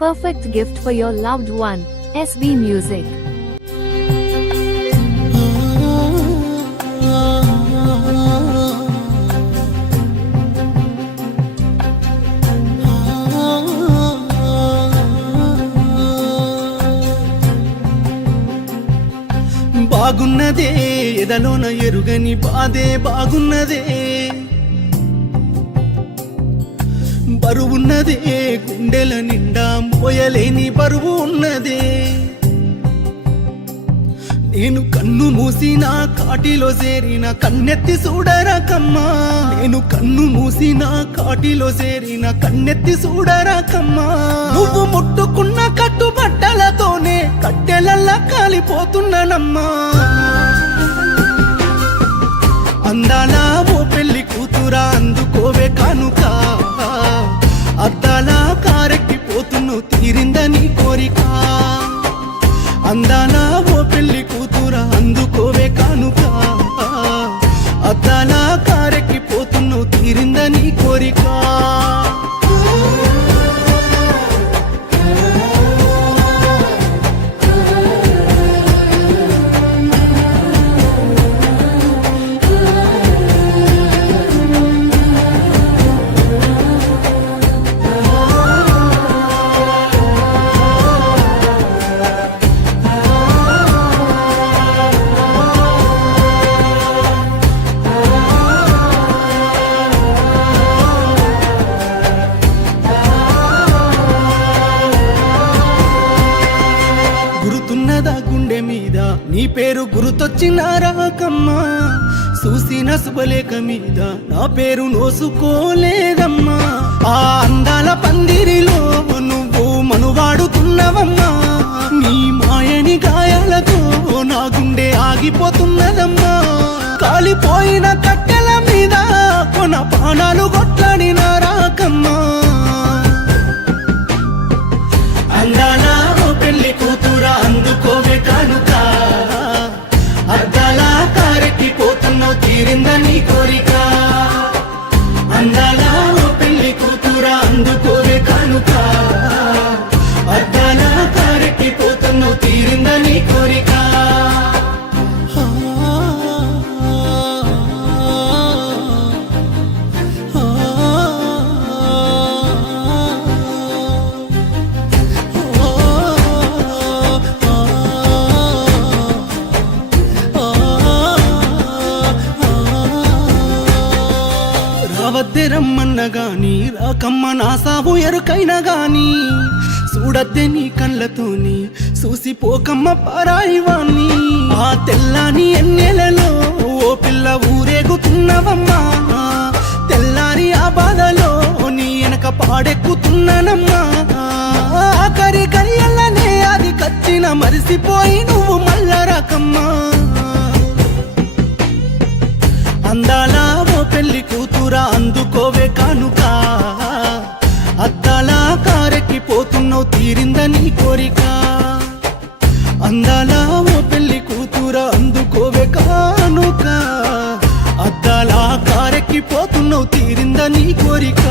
Perfect gift for your loved one. SB Music. బాగున్నదే ఎదలోన ఎరుగని బాధే బాగున్నదే బరువున్నదే గుండెల నిండా మోయలేని బరువు ఉన్నదే నేను కన్ను మూసిన కాటిలో చేరిన కన్నెత్తి చూడరాకమ్మా నేను కన్ను మూసిన కాటిలో చేరిన కన్నెత్తి చూడరాకమ్మా నువ్వు ముట్టుకున్న కట్టుబట్టలతోనే కట్టెలల్లా కాలిపోతున్నానమ్మా అందాల ఓ పెళ్లి కూతురా అందుకోవే కానుక అద్దాల కారెక్కిపోతున్ను తీరిందని కోరిక అందాల ఓ పెళ్లి కూతురా అందుకోవే కానుక అద్దాల కారెక్కిపోతున్ను తీరిందని కోరిక గుండె మీద నీ పేరు గుర్తొచ్చినారాకమ్మా చూసిన శుభలేఖ మీద నా పేరు నోసుకోలేదమ్మా ఆ అందాల పందిరిలో నువ్వు మనువాడుతున్నవమ్మా నీ మాయని గాయాలతో నా గుండె ఆగిపోతున్నదమ్మా కాలిపోయిన కట్టెల మీద కొన పానాలు కొట్లాడినారాకమ్మా అందాల పెళ్లి కూతురా అందుకోవే కానుక అద్దాల కారెక్కిపోతున్నావు తీరిందని కోరిక అందాల పెళ్లి కూతురా అందుకోవే కానుక అద్దాల కారెక్కిపోతున్నావు తీరిందని కోరిక రావద్దే రమ్మన్న గాని రాకమ్మ నా సావు ఎరుకైనా గాని చూడద్దే నీ కళ్ళతోని చూసిపోకమ్మ పరాయివాణ్ణి ఆ తెల్లాని ఎన్నెలలో ఓ పిల్ల ఊరేగుతున్నవమ్మా తెల్లారి ఆ బాధలో నీ వెనక పాడెక్కుతున్నానమ్మా ఆఖరి గరియల్లనే అది కచ్చిన మరిసిపోయి నువ్వు మళ్ళా రాకమ్మా అందాల ఓ పెళ్లి కూతురా అందుకోవే కానుక అద్దాల కారెక్కిపోతున్నావు తీరిందని కోరిక అందాల ఓ పెళ్లి కూతురా అందుకోవే కానుక అద్దాల కారెక్కిపోతున్నావు తీరిందని కోరిక